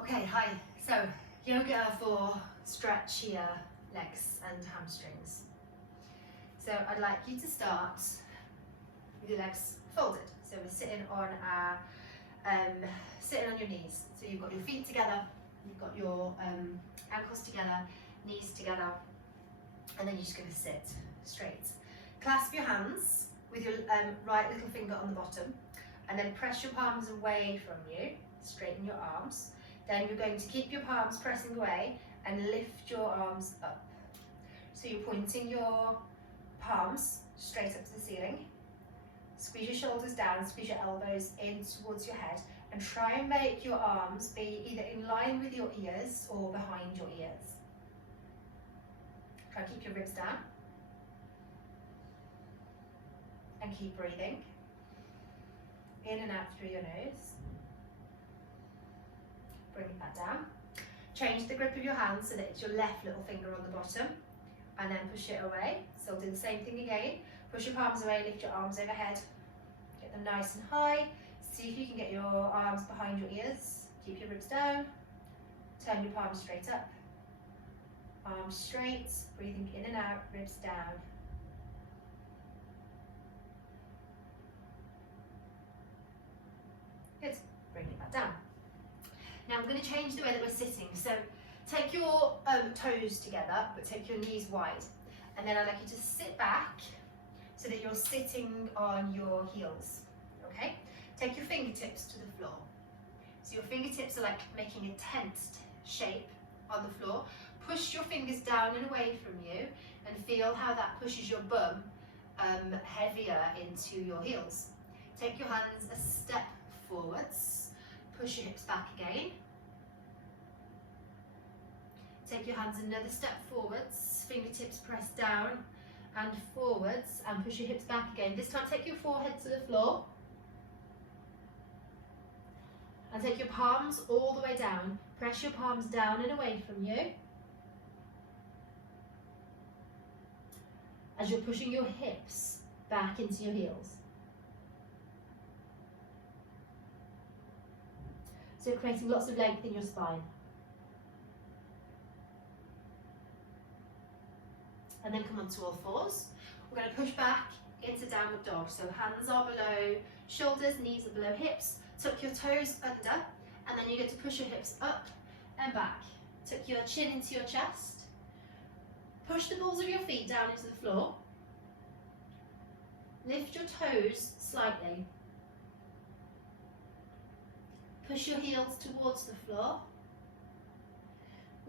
Okay, hi. So, yoga for stretchier legs and hamstrings. So, I'd like you to start with your legs folded. So, we're sitting on your knees. So, you've got your feet together, you've got your ankles together, knees together, and then you're just going to sit straight. Clasp your hands with your right little finger on the bottom, and then press your palms away from you. Straighten your arms. Then you're going to keep your palms pressing away and lift your arms up. So you're pointing your palms straight up to the ceiling. Squeeze your shoulders down, squeeze your elbows in towards your head, and try and make your arms be either in line with your ears or behind your ears. Try and keep your ribs down. And keep breathing. In and out through your nose. Bring it back down. Change the grip of your hand so that it's your left little finger on the bottom, and then push it away. So do the same thing again. Push your palms away, lift your arms overhead. Get them nice and high. See if you can get your arms behind your ears. Keep your ribs down. Turn your palms straight up. Arms straight, breathing in and out, ribs down. Good. Bring it back down. Now I'm going to change the way that we're sitting. So take your toes together, but take your knees wide. And then I'd like you to sit back so that you're sitting on your heels. Okay? Take your fingertips to the floor. So your fingertips are like making a tent shape on the floor. Push your fingers down and away from you and feel how that pushes your bum heavier into your heels. Take your hands a step forwards. Push your hips back again. Take your hands another step forwards, fingertips press down and forwards, and push your hips back again. This time take your forehead to the floor. And take your palms all the way down. Press your palms down and away from you. As you're pushing your hips back into your heels. So you're creating lots of length in your spine. And then come onto all fours. We're going to push back into downward dog. So hands are below shoulders, knees are below hips. Tuck your toes under, and then you're going to push your hips up and back. Tuck your chin into your chest. Push the balls of your feet down into the floor. Lift your toes slightly. Push your heels towards the floor.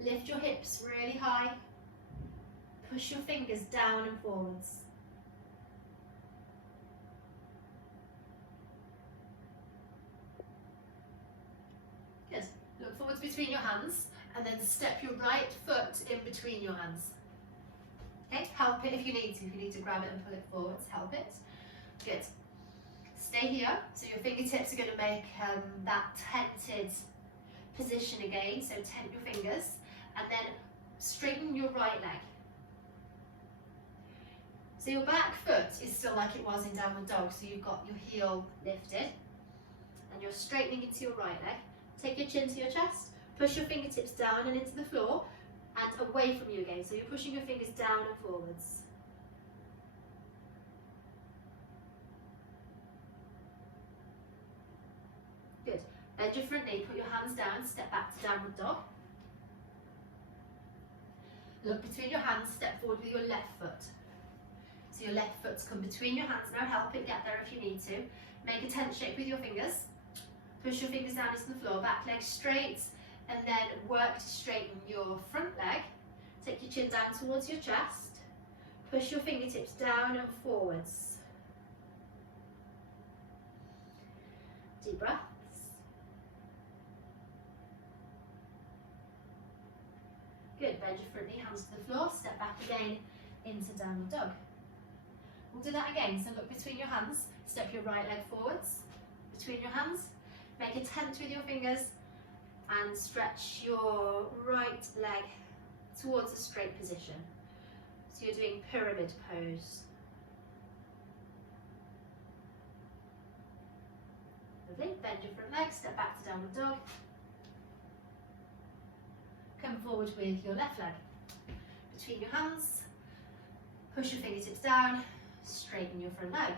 Lift your hips really high. Push your fingers down and forwards. Good. Look forwards between your hands and then step your right foot in between your hands. Okay, help it if you need to. If you need to grab it and pull it forwards, help it. Good. Stay here, so your fingertips are going to make that tented position again, so tent your fingers, and then straighten your right leg. So your back foot is still like it was in downward dog, so you've got your heel lifted, and you're straightening into your right leg. Take your chin to your chest, push your fingertips down and into the floor, and away from you again, so you're pushing your fingers down and forwards. Good. Bend your front knee, put your hands down, step back to downward dog. Look between your hands, step forward with your left foot. So your left foot's come between your hands now, help it get there if you need to. Make a tent shape with your fingers. Push your fingers down into the floor, back leg straight, and then work to straighten your front leg. Take your chin down towards your chest. Push your fingertips down and forwards. Deep breaths. Good, bend your front knee, hands to the floor, step back again into downward dog. We'll do that again, so look between your hands, step your right leg forwards, between your hands, make a tent with your fingers, and stretch your right leg towards a straight position. So you're doing pyramid pose. Lovely, bend your front leg, step back to downward dog. come forward with your left leg. Between your hands, push your fingertips down, straighten your front leg.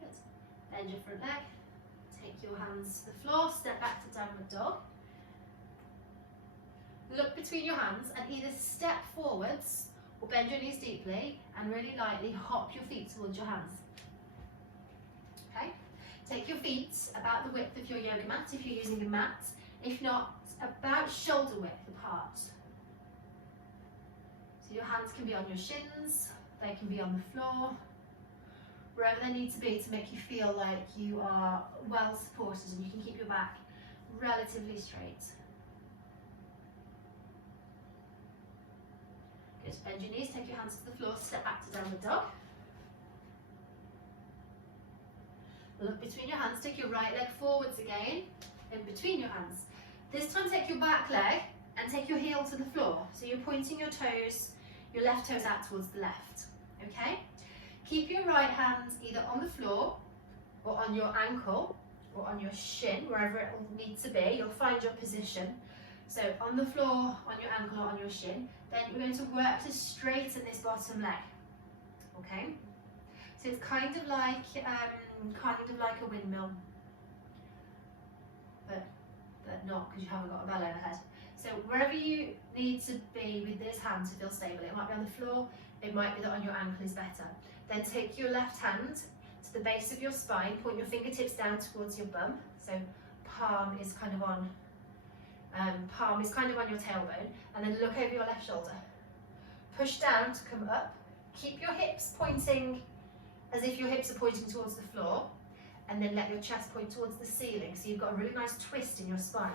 Good. Bend your front leg, take your hands to the floor, step back to downward dog. Look between your hands and either step forwards or bend your knees deeply and really lightly hop your feet towards your hands. Okay? Take your feet about the width of your yoga mat if you're using a mat. If not, about shoulder width apart. So your hands can be on your shins, they can be on the floor, wherever they need to be to make you feel like you are well supported and you can keep your back relatively straight. Good. Bend your knees, take your hands to the floor, step back to downward dog. Look between your hands, take your right leg forwards again, in between your hands. This time take your back leg and take your heel to the floor. So you're pointing your toes, your left toes out towards the left, okay? Keep your right hand either on the floor or on your ankle or on your shin, wherever it will need to be. You'll find your position. So on the floor, on your ankle or on your shin, then we're going to work to straighten this bottom leg, okay? So it's kind of like a windmill, but not because you haven't got a belly overhead. So wherever you need to be with this hand to feel stable, it might be on the floor, it might be that on your ankle is better. Then take your left hand to the base of your spine, point your fingertips down towards your bum. So palm is kind of on your tailbone, and then look over your left shoulder. Push down to come up. Keep your hips pointing as if your hips are pointing towards the floor, and then let your chest point towards the ceiling. So you've got a really nice twist in your spine.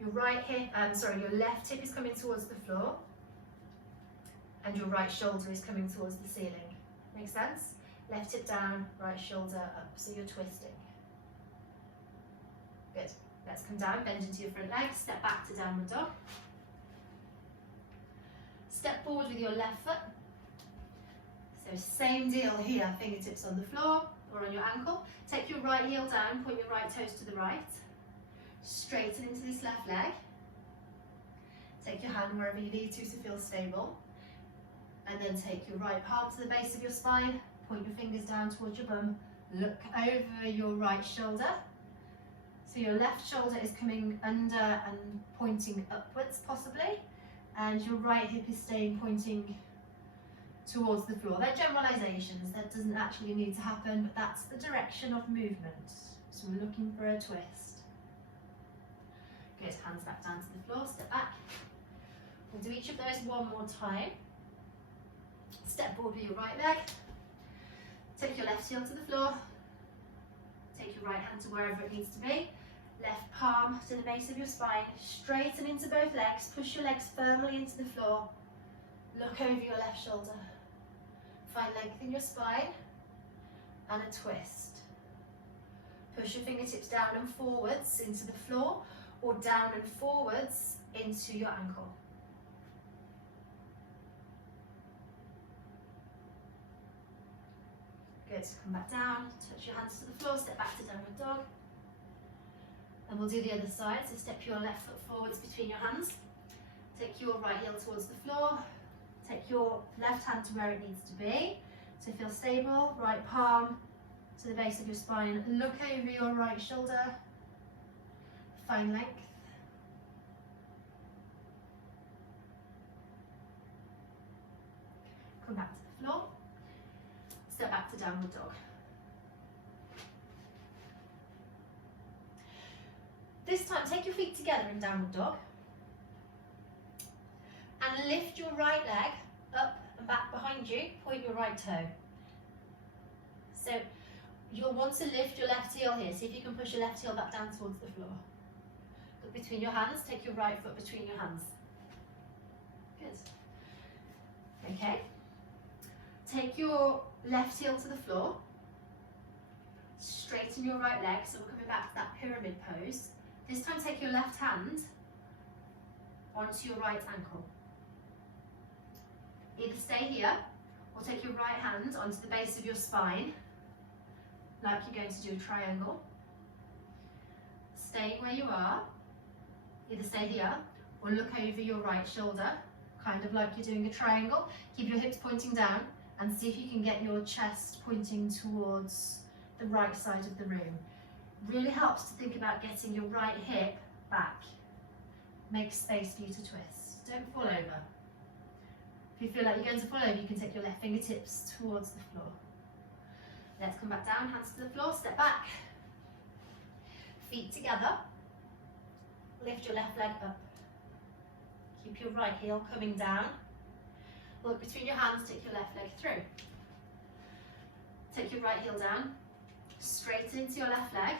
Your your left hip is coming towards the floor, and your right shoulder is coming towards the ceiling. Make sense? Left hip down, right shoulder up. So you're twisting. Good. Let's come down, bend into your front leg, step back to downward dog. Step forward with your left foot. So same deal here, fingertips on the floor or on your ankle. Take your right heel down, point your right toes to the right. Straighten into this left leg. Take your hand wherever you need to feel stable. And then take your right palm to the base of your spine, point your fingers down towards your bum, look over your right shoulder. So your left shoulder is coming under and pointing upwards possibly, and your right hip is staying pointing towards the floor. They're generalizations, that doesn't actually need to happen, but that's the direction of movement. So we're looking for a twist. Good, hands back down to the floor, step back. We'll do each of those one more time. Step forward with your right leg. Take your left heel to the floor. Take your right hand to wherever it needs to be. Left palm to the base of your spine. Straighten into both legs. Push your legs firmly into the floor. Look over your left shoulder. Find length in your spine and a twist. Push your fingertips down and forwards into the floor, or down and forwards into your ankle. Good, come back down, touch your hands to the floor, step back to downward dog. And we'll do the other side, so step your left foot forwards between your hands. Take your right heel towards the floor. Take your left hand to where it needs to be. So feel stable, right palm to the base of your spine. Look over your right shoulder. Find length. Come back to the floor. Step back to downward dog. This time, take your feet together in downward dog. And lift your right leg up and back behind you. Point your right toe. So you'll want to lift your left heel here. See if you can push your left heel back down towards the floor. Look between your hands. Take your right foot between your hands. Good. Okay. Take your left heel to the floor. Straighten your right leg. So we're coming back to that pyramid pose. This time take your left hand onto your right ankle. Either stay here or take your right hand onto the base of your spine like you're going to do a triangle. Staying where you are, either stay here or look over your right shoulder, kind of like you're doing a triangle. Keep your hips pointing down and see if you can get your chest pointing towards the right side of the room. Really helps to think about getting your right hip back. Make space for you to twist. Don't fall over. If you feel like you're going to fall over, you can take your left fingertips towards the floor. Let's come back down, hands to the floor, step back. Feet together. Lift your left leg up. Keep your right heel coming down. Look between your hands, take your left leg through. Take your right heel down, straight into your left leg.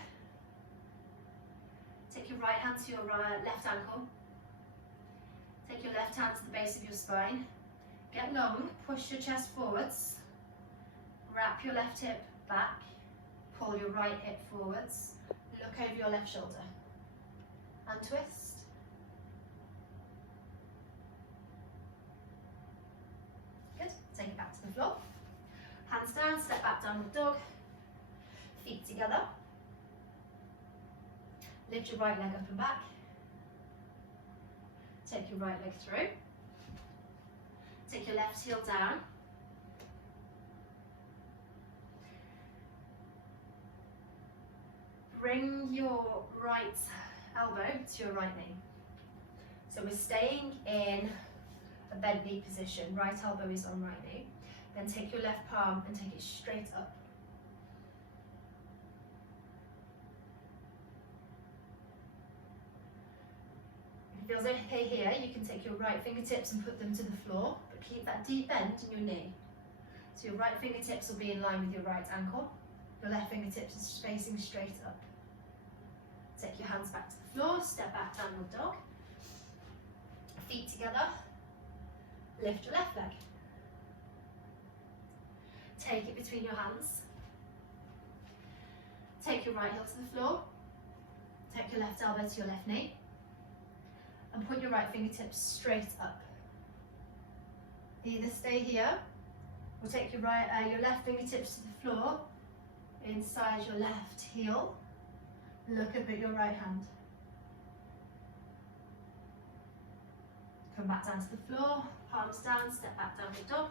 Take your right hand to your left ankle. Take your left hand to the base of your spine. Get long, push your chest forwards. Wrap your left hip back. Pull your right hip forwards. Look over your left shoulder. And twist. Good. Take it back to the floor. Hands down, step back, downward dog. Feet together. Lift your right leg up and back. Take your right leg through. Take your left heel down. Bring your right elbow to your right knee. So we're staying in a bent knee position. Right elbow is on right knee. Then take your left palm and take it straight up. If it feels okay here, you can take your right fingertips and put them to the floor, but keep that deep bend in your knee. So your right fingertips will be in line with your right ankle. Your left fingertips is facing straight up. Take your hands back to the floor, step back, downward dog. Feet together. Lift your left leg. Take it between your hands. Take your right heel to the floor. Take your left elbow to your left knee. And put your right fingertips straight up. Either stay here, or take your left fingertips to the floor, inside your left heel. Look up at your right hand. Come back down to the floor, palms down, step back, downward dog.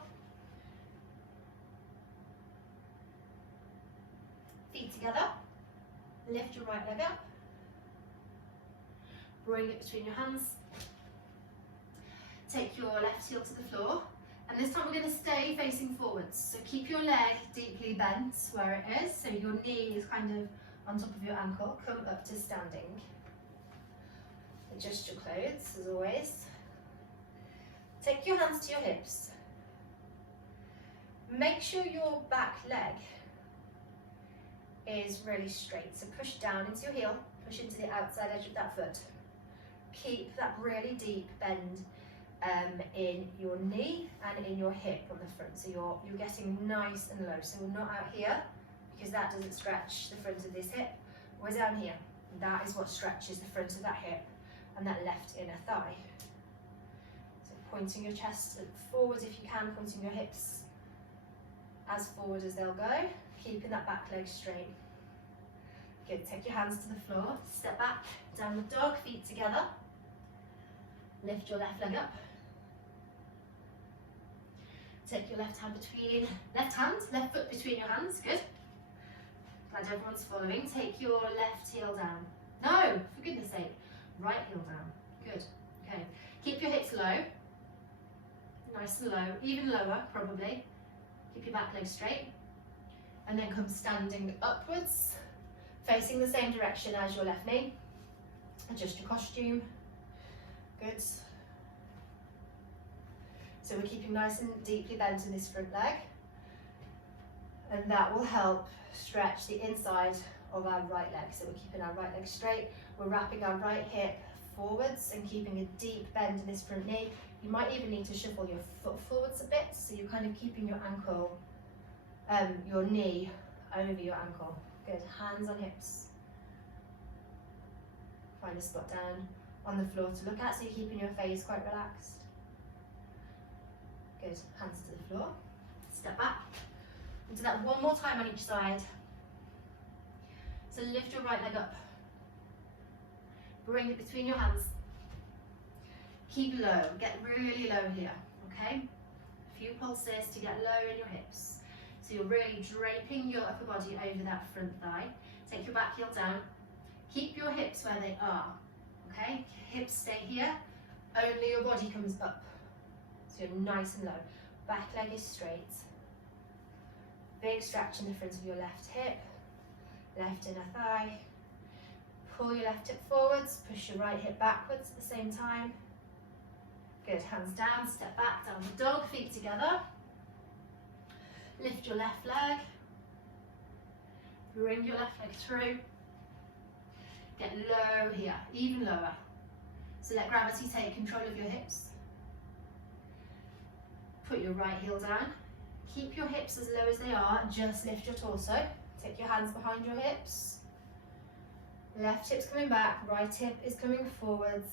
Feet together. Lift your right leg up. Bring it between your hands. Take your left heel to the floor. And this time we're going to stay facing forwards. So keep your leg deeply bent where it is. So your knee is kind of on top of your ankle. Come up to standing. Adjust your clothes as always. Take your hands to your hips. Make sure your back leg is really straight. So push down into your heel. Push into the outside edge of that foot. Keep that really deep bend in your knee and in your hip on the front. So you're getting nice and low. So we're not out here because that doesn't stretch the front of this hip. We're down here. That is what stretches the front of that hip and that left inner thigh. So pointing your chest forward if you can, pointing your hips as forward as they'll go. Keeping that back leg straight. Good, take your hands to the floor, step back, downward dog, feet together. Lift your left leg up. Take your left foot between your hands, good. Glad everyone's following. Take your left heel down. No, for goodness sake, right heel down, good. Okay, keep your hips low, nice and low, even lower probably. Keep your back leg straight. And then come standing upwards, facing the same direction as your left knee. Adjust your costume. Good. So we're keeping nice and deeply bent in this front leg. And that will help stretch the inside of our right leg. So we're keeping our right leg straight. We're wrapping our right hip forwards and keeping a deep bend in this front knee. You might even need to shuffle your foot forwards a bit. So you're kind of keeping your ankle, your knee over your ankle. Good, hands on hips. Find a spot down on the floor to look at, so you're keeping your face quite relaxed. Good, hands to the floor. Step back. And do that one more time on each side. So lift your right leg up. Bring it between your hands. Keep low, get really low here, okay? A few pulses to get low in your hips. So you're really draping your upper body over that front thigh. Take your back heel down. Keep your hips where they are, okay? Hips stay here, only your body comes up. So you're nice and low. Back leg is straight. Big stretch in the front of your left hip, left inner thigh. Pull your left hip forwards, push your right hip backwards at the same time. Good, hands down, step back, down the dog, feet together. Lift your left leg. Bring your left leg through. Get low here, even lower. So let gravity take control of your hips. Put your right heel down. Keep your hips as low as they are, just lift your torso. Take your hands behind your hips. Left hip's coming back, right hip is coming forwards.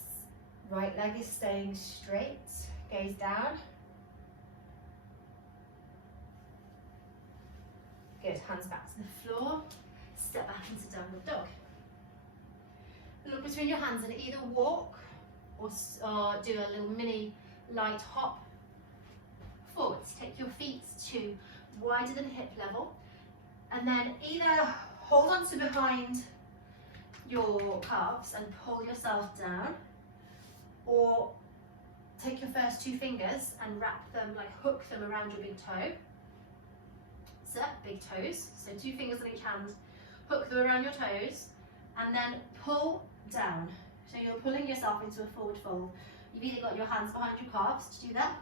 Right leg is staying straight. Gaze down. Good, hands back to the floor. Step back into downward dog. Look between your hands and either walk or do a little mini light hop forwards. Take your feet to wider than hip level, and then either hold on to behind your calves and pull yourself down, or take your first two fingers and wrap them, like hook them around your big toe. So big toes, so two fingers on each hand, hook them around your toes, and then pull down. So you're pulling yourself into a forward fold. You've either got your hands behind your calves to do that,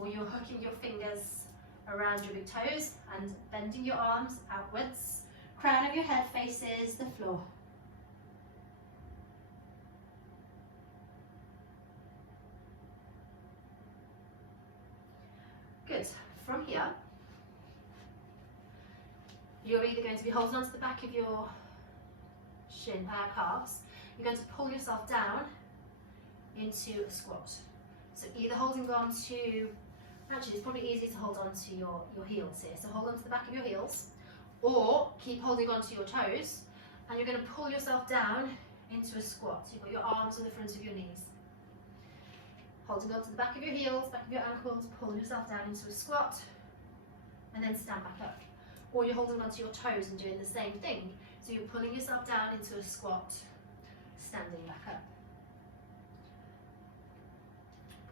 or you're hooking your fingers around your big toes and bending your arms outwards. Crown of your head faces the floor. Good. From here, you're either going to be holding onto the back of your calves. You're going to pull yourself down into a squat. So either holding on to, actually it's probably easy to hold on to your heels here. So hold on to the back of your heels, or keep holding on to your toes, and you're going to pull yourself down into a squat. So you've got your arms on the front of your knees. Holding on to the back of your heels, back of your ankles, pull yourself down into a squat, and then stand back up. Or you're holding onto your toes and doing the same thing. So you're pulling yourself down into a squat, standing back up.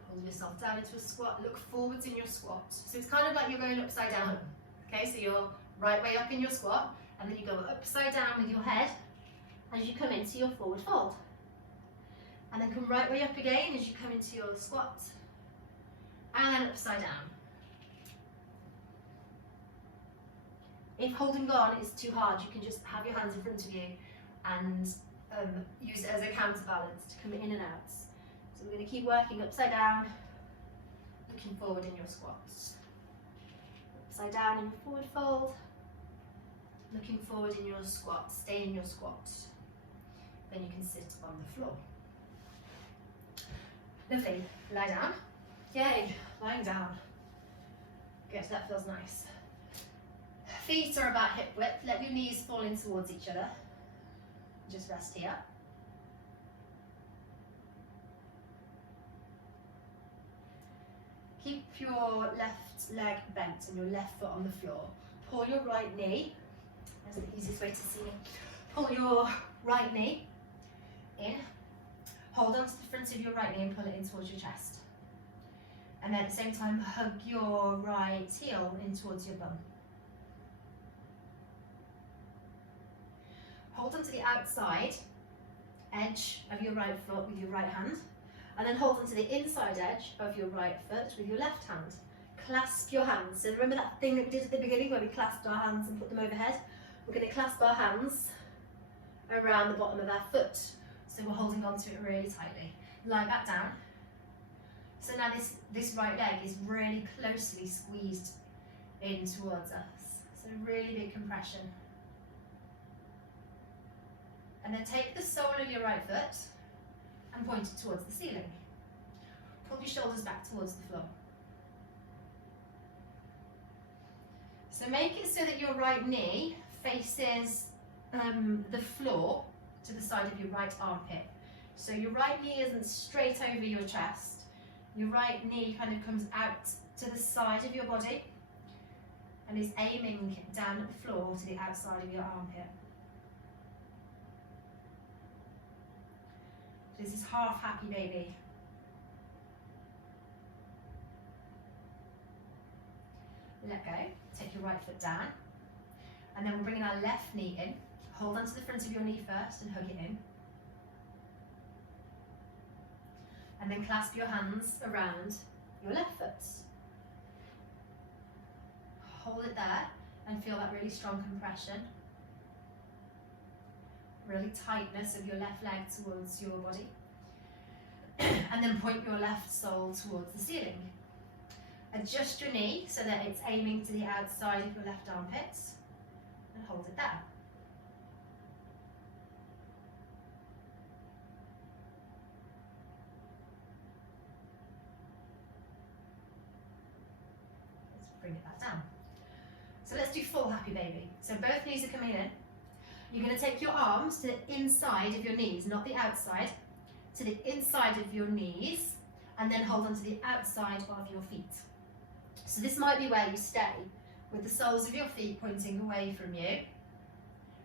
Pull yourself down into a squat, look forwards in your squat. So it's kind of like you're going upside down. Okay, so you're right way up in your squat, and then you go upside down with your head as you come into your forward fold. And then come right way up again as you come into your squat, and then upside down. If holding on is too hard, you can just have your hands in front of you and use it as a counterbalance to come in and out. So we're going to keep working upside down, looking forward in your squats. Upside down in your forward fold, looking forward in your squat, stay in your squat. Then you can sit on the floor. Lovely, lie down. Yay, lying down. Good, that feels nice. Feet are about hip width, let your knees fall in towards each other. Just rest here. Keep your left leg bent and your left foot on the floor. Pull your right knee, that's the easiest way to see it. Pull your right knee in. Hold on to the front of your right knee and pull it in towards your chest. And then at the same time, hug your right heel in towards your bum. Hold on to the outside edge of your right foot with your right hand, and then hold on to the inside edge of your right foot with your left hand. Clasp your hands. So remember that thing that we did at the beginning where we clasped our hands and put them overhead? We're going to clasp our hands around the bottom of our foot. So we're holding on to it really tightly. Lie back down. So now this right leg is really closely squeezed in towards us. So really big compression. And then take the sole of your right foot and point it towards the ceiling. Pull your shoulders back towards the floor. So make it so that your right knee faces the floor to the side of your right armpit. So your right knee isn't straight over your chest. Your right knee kind of comes out to the side of your body and is aiming down at the floor to the outside of your armpit. This is half happy baby. Let go, take your right foot down, and then we're bringing our left knee in. Hold onto the front of your knee first and hug it in. And then clasp your hands around your left foot. Hold it there and feel that really strong compression. Really tightness of your left leg towards your body. And then point your left sole towards the ceiling. Adjust your knee so that it's aiming to the outside of your left armpit and hold it there. Let's bring it back down. So let's do full happy baby. So both knees are coming in. You're going to take your arms to the inside of your knees, not the outside, to the inside of your knees, and then hold on to the outside of your feet. So this might be where you stay, with the soles of your feet pointing away from you,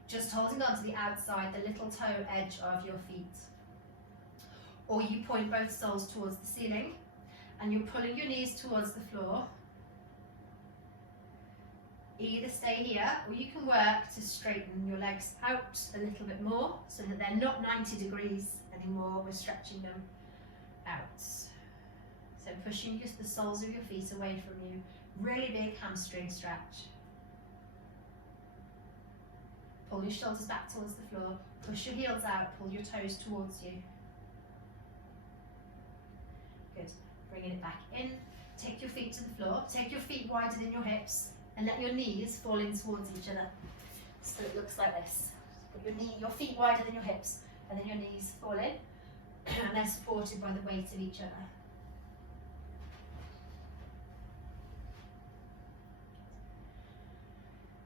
just holding on to the outside, the little toe edge of your feet. Or you point both soles towards the ceiling, and you're pulling your knees towards the floor. Either stay here, or you can work to straighten your legs out a little bit more, so that they're not 90 degrees anymore, we're stretching them out. So pushing just the soles of your feet away from you. Really big hamstring stretch. Pull your shoulders back towards the floor. Push your heels out. Pull your toes towards you. Good. Bringing it back in. Take your feet to the floor. Take your feet wider than your hips and let your knees fall in towards each other. So it looks like this. Put your feet wider than your hips and then your knees fall in and they're supported by the weight of each other.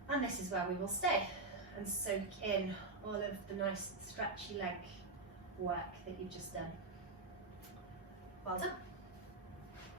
And this is where we will stay and soak in all of the nice stretchy leg work that you've just done. Well done.